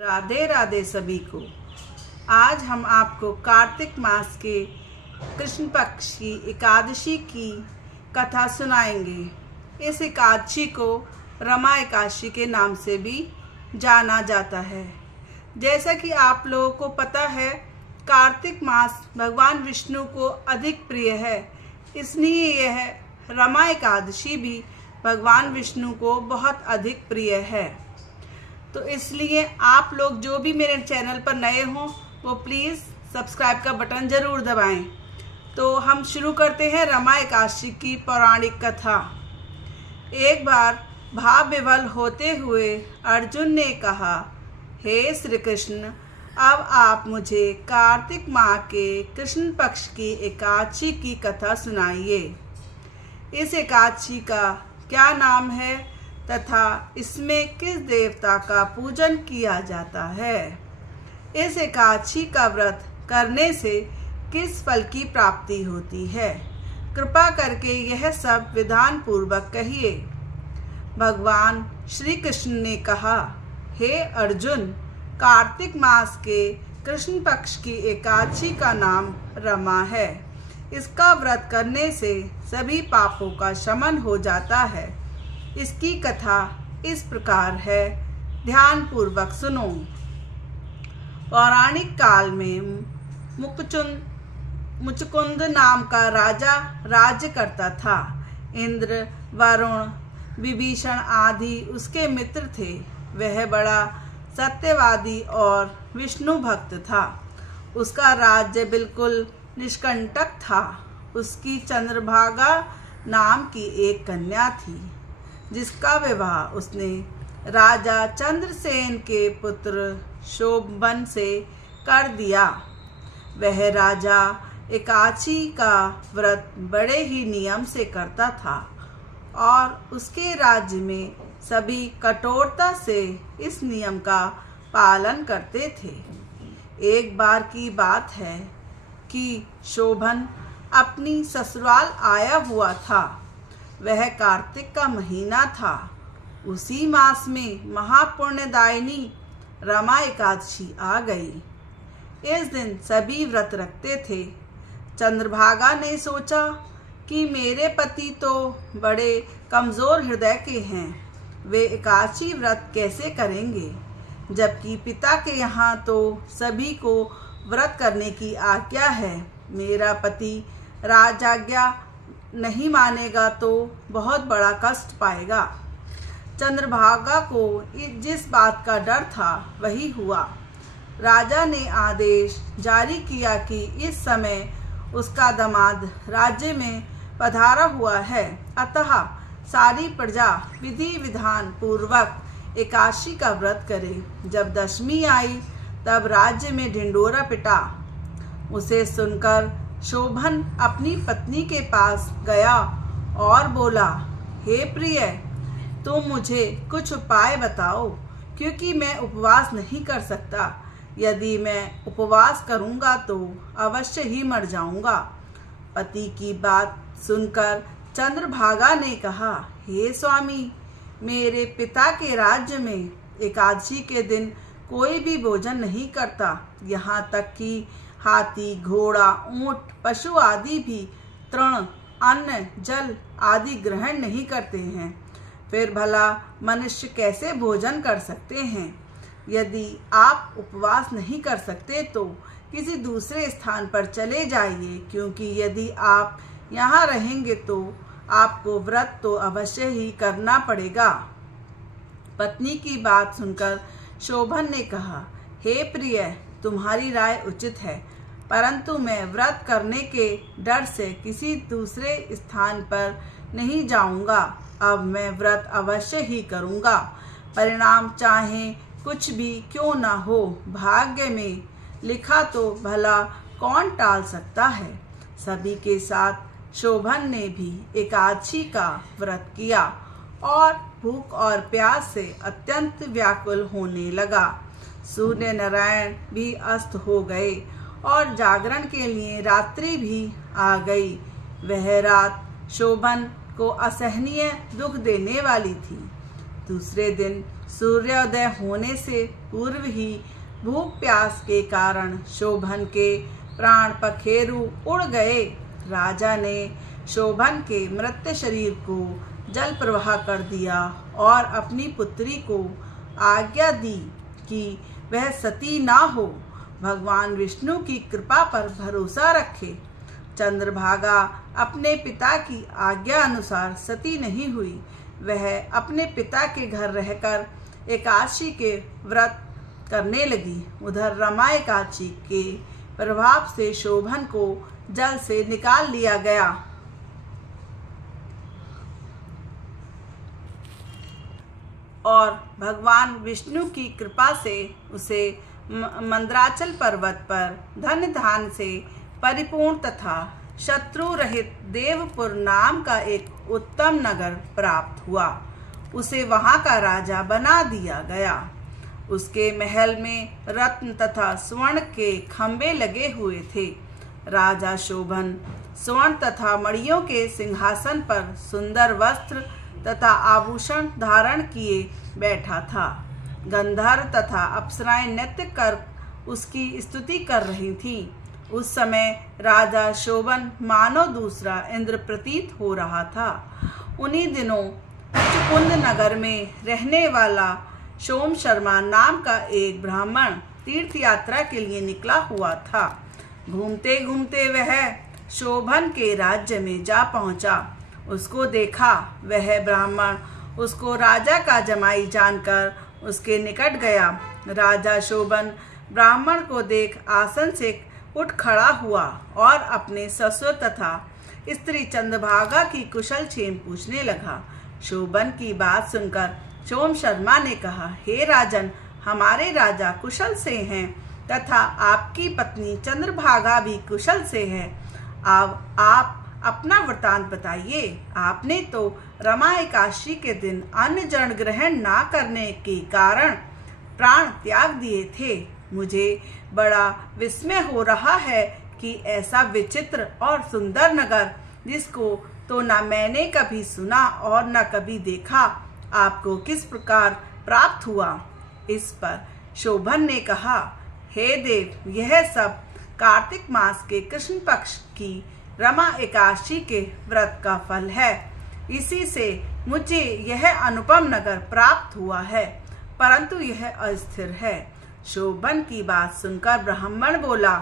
राधे राधे सभी को। आज हम आपको कार्तिक मास के कृष्ण पक्ष की एकादशी की कथा सुनाएंगे। इस एकादशी को रमा एकादशी के नाम से भी जाना जाता है। जैसा कि आप लोगों को पता है, कार्तिक मास भगवान विष्णु को अधिक प्रिय है, इसलिए यह रमा एकादशी भी भगवान विष्णु को बहुत अधिक प्रिय है। तो इसलिए आप लोग जो भी मेरे चैनल पर नए हों वो प्लीज़ सब्सक्राइब का बटन ज़रूर दबाएं। तो हम शुरू करते हैं रमा एकादशी की पौराणिक कथा। एक बार भाव विवल होते हुए अर्जुन ने कहा, हे श्री कृष्ण, अब आप मुझे कार्तिक माह के कृष्ण पक्ष की एकादशी की कथा सुनाइए। इस एकादशी का क्या नाम है तथा इसमें किस देवता का पूजन किया जाता है? इस एकादशी का व्रत करने से किस फल की प्राप्ति होती है? कृपा करके यह सब विधान पूर्वक कहिए। भगवान श्री कृष्ण ने कहा, हे अर्जुन, कार्तिक मास के कृष्ण पक्ष की एकादशी का नाम रमा है। इसका व्रत करने से सभी पापों का शमन हो जाता है। इसकी कथा इस प्रकार है, ध्यान पूर्वक सुनो। पौराणिक काल में मुचकुंद नाम का राजा राज्य करता था। इंद्र, वरुण, विभीषण आदि उसके मित्र थे। वह बड़ा सत्यवादी और विष्णु भक्त था। उसका राज्य बिल्कुल निष्कंटक था। उसकी चंद्रभागा नाम की एक कन्या थी, जिसका विवाह उसने राजा चंद्रसेन के पुत्र शोभन से कर दिया। वह राजा एकादशी का व्रत बड़े ही नियम से करता था और उसके राज्य में सभी कठोरता से इस नियम का पालन करते थे। एक बार की बात है कि शोभन अपनी ससुराल आया हुआ था। वह कार्तिक का महीना था। उसी मास में महापुण्यदायिनी रमा एकादशी आ गई। इस दिन सभी व्रत रखते थे। चंद्रभागा ने सोचा कि मेरे पति तो बड़े कमज़ोर हृदय के हैं, वे एकादशी व्रत कैसे करेंगे, जबकि पिता के यहाँ तो सभी को व्रत करने की आज्ञा है। मेरा पति राजाज्ञा नहीं मानेगा तो बहुत बड़ा कष्ट पाएगा। चंद्रभागा को जिस बात का डर था वही हुआ। राजा ने आदेश जारी किया कि इस समय उसका दामाद राज्य में पधारा हुआ है, अतः सारी प्रजा विधि विधान पूर्वक एकादशी का व्रत करे। जब दशमी आई तब राज्य में ढिंढोरा पिटा। उसे सुनकर शोभन अपनी पत्नी के पास गया और बोला, हे प्रिय, तुम मुझे कुछ उपाय बताओ, क्योंकि मैं उपवास नहीं कर सकता। यदि मैं उपवास करूंगा तो अवश्य ही मर जाऊंगा। पति की बात सुनकर चंद्रभागा ने कहा, हे स्वामी, मेरे पिता के राज्य में एकादशी के दिन कोई भी भोजन नहीं करता। यहाँ तक कि हाथी, घोड़ा, ऊंट, पशु आदि भी तृण, अन्न, जल आदि ग्रहण नहीं करते हैं। फिर भला मनुष्य कैसे भोजन कर सकते हैं? यदि आप उपवास नहीं कर सकते तो किसी दूसरे स्थान पर चले जाइए, क्योंकि यदि आप यहाँ रहेंगे तो आपको व्रत तो अवश्य ही करना पड़ेगा। पत्नी की बात सुनकर शोभन ने कहा, हे प्रिय, तुम्हारी राय उचित है, परंतु मैं व्रत करने के डर से किसी दूसरे स्थान पर नहीं जाऊंगा। अब मैं व्रत अवश्य ही करूंगा, परिणाम चाहे कुछ भी क्यों ना हो। भाग्य में लिखा तो भला कौन टाल सकता है। सभी के साथ शोभन ने भी एकादशी का व्रत किया और भूख और प्यास से अत्यंत व्याकुल होने लगा। सूर्य नारायण भी अस्त हो गए और जागरण के लिए रात्रि भी आ गई। वह रात शोभन को असहनीय दुख देने वाली थी। दूसरे दिन सूर्योदय होने से पूर्व ही भूख प्यास के कारण शोभन के प्राण पखेरु उड़ गए। राजा ने शोभन के मृत शरीर को जल प्रवाह कर दिया और अपनी पुत्री को आज्ञा दी कि वह सती ना हो, भगवान विष्णु की कृपा पर भरोसा रखे। चंद्रभागा अपने पिता की आज्ञा अनुसार सती नहीं हुई। वह अपने पिता के घर रहकर एकादशी के व्रत करने लगी। उधर रमा एकादशी के प्रभाव से शोभन को जल से निकाल लिया गया और भगवान विष्णु की कृपा से उसे मंदराचल पर्वत पर धन धान से परिपूर्ण तथा शत्रु रहित देवपुर नाम का एक उत्तम नगर प्राप्त हुआ। उसे वहां का राजा बना दिया गया। उसके महल में रत्न तथा स्वर्ण के खंभे लगे हुए थे। राजा शोभन स्वर्ण तथा मणियों के सिंहासन पर सुंदर वस्त्र तथा आभूषण धारण किए बैठा था। गंधर्व तथा अप्सराएं नृत्य कर उसकी स्तुति कर रही थीं। उस समय राजा शोभन मानो दूसरा इंद्र प्रतीत हो रहा था। उन्हीं दिनों मुचकुंद नगर में रहने वाला सोम शर्मा नाम का एक ब्राह्मण तीर्थ यात्रा के लिए निकला हुआ था। घूमते घूमते वह शोभन के राज्य में जा पहुंचा। उसको देखा। वह ब्राह्मण उसको राजा का जमाई जानकर उसके निकट गया। राजा शोभन ब्राह्मण को देख आसन से उठ खड़ा हुआ और अपने ससुर तथा स्त्री चंद्रभागा की कुशल क्षेम पूछने लगा। शोभन की बात सुनकर सोम शर्मा ने कहा, हे राजन, हमारे राजा कुशल से हैं तथा आपकी पत्नी चंद्रभागा भी कुशल से है। अब आप अपना वृतांत बताइए। आपने तो रमा एकादशी के दिन अन्न जल ग्रहण ना करने के कारण प्राण त्याग दिए थे। मुझे बड़ा विस्मय हो रहा है कि ऐसा विचित्र और सुंदर नगर, जिसको तो न मैंने कभी सुना और न कभी देखा, आपको किस प्रकार प्राप्त हुआ। इस पर शोभन ने कहा, हे देव, यह सब कार्तिक मास के कृष्ण पक्ष की रमा एकादशी के व्रत का फल है। इसी से मुझे यह अनुपम नगर प्राप्त हुआ है, परंतु यह अस्थिर है। शोभन की बात सुनकर ब्राह्मण बोला,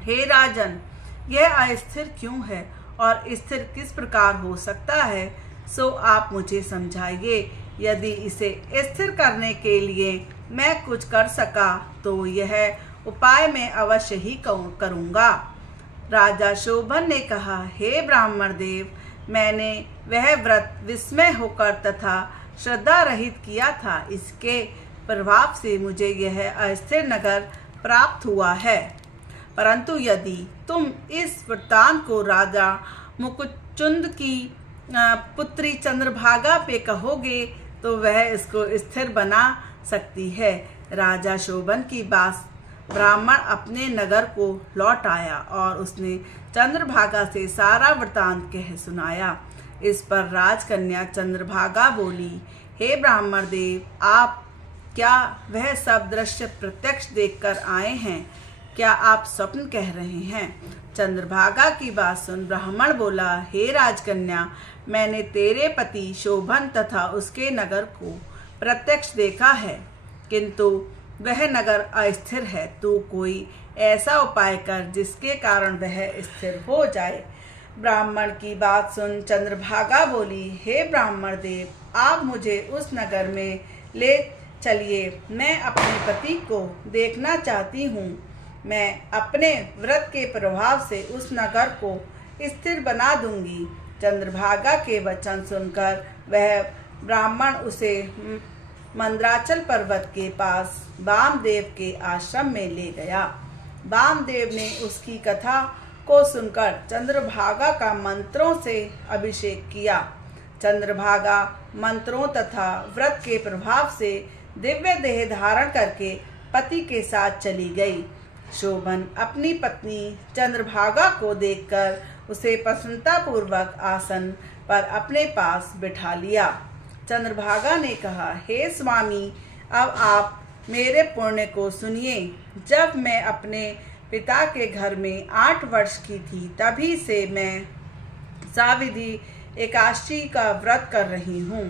हे राजन, यह अस्थिर क्यों है और स्थिर किस प्रकार हो सकता है, सो आप मुझे समझाइए। यदि इसे स्थिर करने के लिए मैं कुछ कर सका तो यह उपाय मैं अवश्य ही करूँगा। राजा शोभन ने कहा, हे ब्राह्मण देव, मैंने वह व्रत विस्मय होकर तथा श्रद्धा रहित किया था। इसके प्रभाव से मुझे यह अस्थिर नगर प्राप्त हुआ है। परंतु यदि तुम इस वृत्तांत को राजा मुकुचुंद की पुत्री चंद्रभागा पे कहोगे तो वह इसको स्थिर बना सकती है। राजा शोभन की बात ब्राह्मण अपने नगर को लौट आया और उसने चंद्रभागा से सारा वृतांत कह सुनाया। इस पर राजकन्या चंद्रभागा बोली, हे ब्राह्मण देव, आप क्या वह सब दृश्य प्रत्यक्ष देखकर आए हैं? क्या आप स्वप्न कह रहे हैं? चंद्रभागा की बात सुन ब्राह्मण बोला, हे राजकन्या, मैंने तेरे पति शोभन तथा उसके नगर को प्रत्यक्ष देखा है, किंतु वह नगर अस्थिर है। तू कोई ऐसा उपाय कर जिसके कारण वह स्थिर हो जाए। ब्राह्मण की बात सुन चंद्रभागा बोली, हे ब्राह्मण देव, आप मुझे उस नगर में ले चलिए। मैं अपने पति को देखना चाहती हूँ। मैं अपने व्रत के प्रभाव से उस नगर को स्थिर बना दूंगी। चंद्रभागा के वचन सुनकर वह ब्राह्मण उसे मंदराचल पर्वत के पास वामदेव के आश्रम में ले गया। वामदेव ने उसकी कथा को सुनकर चंद्रभागा का मंत्रों से अभिषेक किया। चंद्रभागा मंत्रों तथा व्रत के प्रभाव से दिव्य देह धारण करके पति के साथ चली गई। शोभन अपनी पत्नी चंद्रभागा को देखकर उसे प्रसन्नतापूर्वक आसन पर अपने पास बिठा लिया। चंद्रभागा ने कहा, हे स्वामी, अब आप मेरे पुण्य को सुनिए। जब मैं अपने पिता के घर में 8 वर्ष की थी, तभी से मैं साविधि एकादशी का व्रत कर रही हूँ।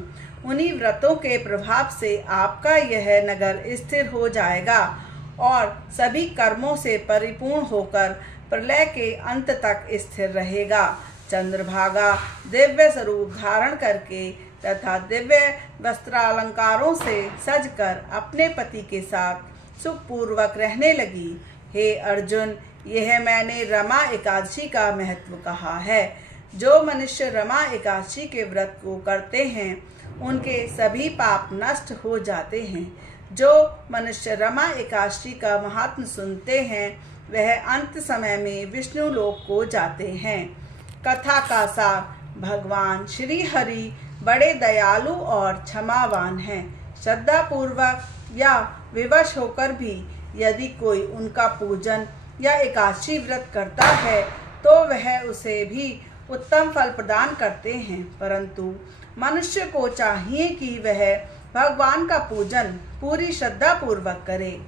उन्हीं व्रतों के प्रभाव से आपका यह नगर स्थिर हो जाएगा और सभी कर्मों से परिपूर्ण होकर प्रलय के अंत तक स्थिर रहेगा। चंद्रभागा दिव्य स्वरूप धारण करके तथा दिव्य वस्त्रालंकारों से सजकर अपने पति के साथ सुखपूर्वक रहने लगी। हे अर्जुन, यह मैंने रमा एकादशी का महत्व कहा है। जो मनुष्य रमा एकादशी के व्रत को करते हैं, उनके सभी पाप नष्ट हो जाते हैं। जो मनुष्य रमा एकादशी का महात्म सुनते हैं, वह अंत समय में विष्णु लोक को जाते हैं। कथा का सार, भगवान श्री हरि बड़े दयालु और क्षमावान हैं। श्रद्धा पूर्वक या विवश होकर भी यदि कोई उनका पूजन या एकादशी व्रत करता है, तो वह उसे भी उत्तम फल प्रदान करते हैं। परंतु मनुष्य को चाहिए कि वह भगवान का पूजन पूरी श्रद्धा पूर्वक करे।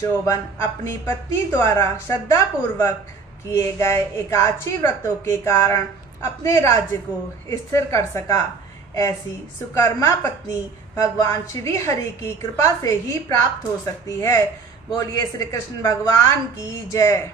शोभन अपनी पत्नी द्वारा श्रद्धा पूर्वक किए गए एकादशी व्रतों के कारण अपने राज्य को स्थिर कर सका। ऐसी सुकर्मा पत्नी भगवान श्री हरि की कृपा से ही प्राप्त हो सकती है। बोलिए श्री कृष्ण भगवान की जय।